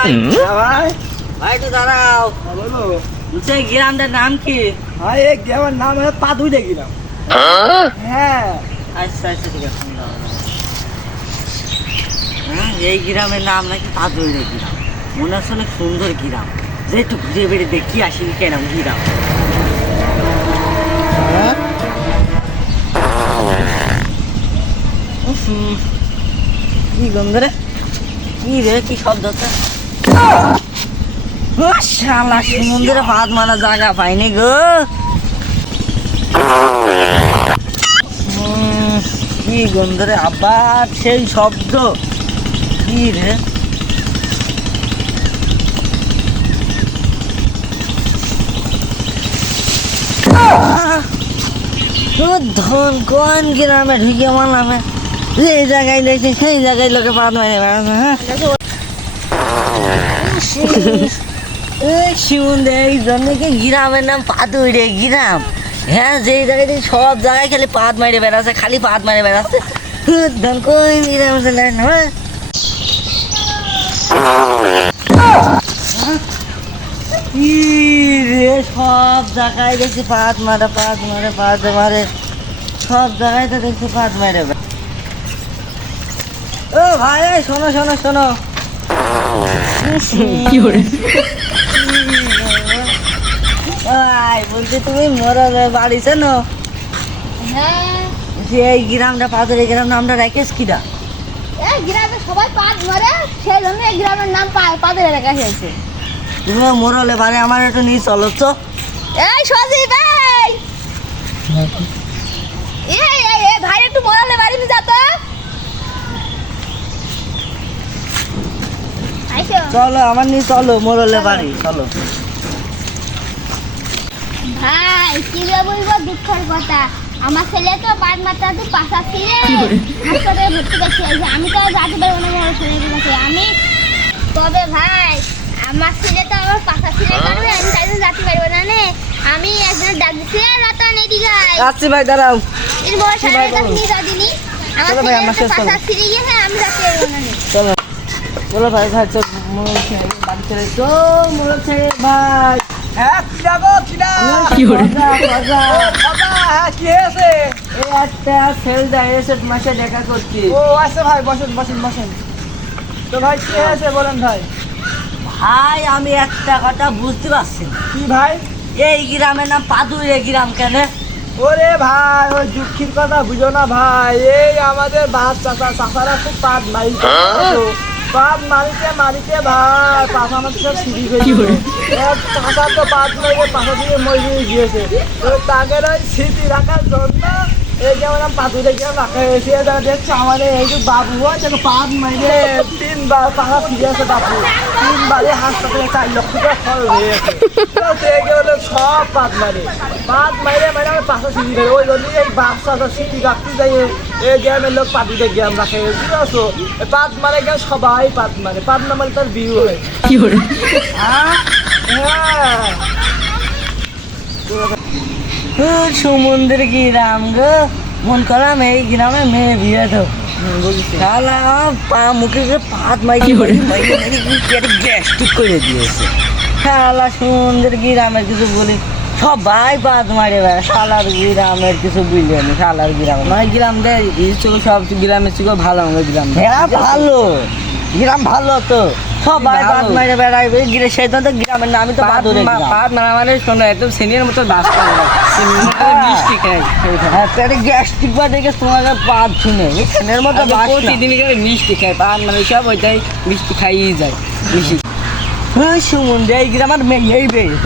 ভাই ভাই ভাই একটু দাঁড়াও। বলো। বলছি এই গ্রামটার নাম কি? ভাই এই গ্রামের নাম হলো পাদুইরে গ্রাম। হ্যাঁ আচ্ছা আচ্ছা ঠিক আছে হ্যাঁ, এই গ্রামের নাম নাকি পাদুইরে গ্রাম। মনে হচ্ছে অনেক সুন্দর গ্রাম, যে একটু ঘুরে বেড়ে দেখি আসি কেরাম গ্রাম। কি গন্ধ রে, কি রে, কি শব্দ হচ্ছে? ও শালা, সমুদ্রে ভাত মারা জায়গা পাইনি গো। কি গন্ধ রে, আবার সেই শব্দ, কি রে? ধন কোন গ্রামে ঢুকে মানামে, যে জায়গায় দেখছি সেই জায়গায় লোকে পাত মারে বেড়াচ্ছে। হ্যাঁ শিমুন্দে, এই জন্য কি গ্রামের নাম পাদুইরে গ্রাম। হ্যাঁ, যে জায়গায় দেখি সব জায়গায় খালি পাত মারে বেড়াচ্ছে, খালি পাত মারে বেড়াচ্ছে। ধন কোন গ্রাম কি রে, সব জায়গায় দেখছি পাত মারে পাত মারে পাত মারে, সব জায়গায় তো দেখছি পাত মারে। ও ভাই, এই শোনো শোনো শোনো, বলছি তুমি মোরালের বাড়ি চেনো? হ্যাঁ, যে এই গ্রামটা পাদুরে গ্রাম নামটা রাখিস কিনা? এই গ্রামে সবাই পাট মারে, সেই জন্য এই গ্রামের নাম পাদের এলাকা হয়েছে। তুমি মোরালের বাড়ি আমার একটু নিয়ে চলো তো। এই সজীব, এই ভাই একটু মোরালে বাড়ি নিয়ে যা তো। আইসো চলো আমার নিয়ে চলো মোরালের বাড়ি, চলো। ভাই, কি রে বলবো দুঃখের কথা, আমার ছেলে তো পাট মারতে তো পাশা ছিঁড়ে হাসপাতালে ভর্তি করতে হয়েছে। আমি তো আর যেতে পারবো না বড় ছেলের কাছে। আমি তবে ভাই, আমার ছেলে তো আমার পাশা ছিঁড়ে কারণে আমি তাই জন্য যেতে পারবো না নে। আমি একজনের ডাক দিচ্ছি, রতন এদিকে আয়। আসছি ভাই, দাঁড়াও। এর বড় সাহেবের কাছে নিয়ে যা দিনি, আমার চলো ভাই, আমার ছেলের সাথে পাশা ছিঁড়ে গিয়েছে, আমি যেতে পারবো না নে। চলো চলো ভাই, ভাই চল, মোরল ছেড়ে বাড়ি ছেড়ে চল, মোরল ছেড়ে ভাই। হ্যাঁ কিনা গো কিনা। কি করে বাবা, হ্যাঁ কি হয়েছে? এই একটা ছেলেটা এসে তোমার সাথে দেখা করছি। ও আচ্ছা ভাই, বসেন বসেন বসেন। তো ভাই কি হয়েছে বলেন ভাই। ভাই আমি একটা কথা বুঝতে পারছি না, কি ভাই? এই গ্রামের নাম পাদুইরে গ্রাম কেন? ওরে ভাই, ওই দুঃখের কথা বুঝো না ভাই। এই আমাদের বাপ চাচারা খুব পাট মারিতে, পাট মারিতে মারিতে ভাই পাশা আমাদের সব সিঁড়ি হয়েছে। চাচা তো পাট মারিতে পাশা থেকে মরে গিয়েছে। তো তাদের ওই স্মৃতি রাখার জন্য এই যে আমার পাতুরে গিয়ে রাখা হয়েছে। দেখছো আমাদের এই যে বাবু দেখো পাট মারিতে 3বার পাশা ফিরে আছে। বাবু 3বারে হাসপাতালে 4 লক্ষ টাকা খরচ হয়ে গেছে। সব পাট মারে মানে আমার পাশা সিঁড়ি ধরে, ওই জন্য এই বাচ্চা সিঁড়ি রাখতে যাই এই গ্রামের লোক পাতুরে গ্রাম রাখে। বুঝতে পারছো? পাট মারে গেলে সবাই পাট মারে, পাট না মারে তার বিয়ে হয়। কি করে? হ্যাঁ সমুদ্রের গ্রাম গো, মন করলাম এই গ্রামে মেয়ে বিয়ে তো শালা পা মুখে পাত মাইকে গ্যাস্ট্রিক করে দিয়েছে। শালা সমুদ্রের গ্রামের কিছু বলি, সবাই পাত মারে বেড়া। শালার গ্রামের কিছু বুঝলেনি, শালার গ্রাম মানে গ্রাম দেয় সব গ্রামের থেকে ভালো আমাদের গ্রাম। হ্যাঁ ভালো গ্রাম, ভালো তো সবাই পাত মারে বেড়ায়। সেই তো গ্রামের নামই তো পাদুরে গ্রাম। পাট মারা মানে শোনো একদম সিনিয়র মতো বাস করে মিষ্টি খাই। হ্যাঁ পেটে গ্যাস্ট্রিক বা দেখে তোমাকে পাত শুনে এর মতো প্রতিদিন করে মিষ্টি খাই, পাট মানে সব ওইটাই মিষ্টি খাইয়ে যায় বেশি। সমুদ্রে এই গ্রামের মেয়ে এই বেয়ে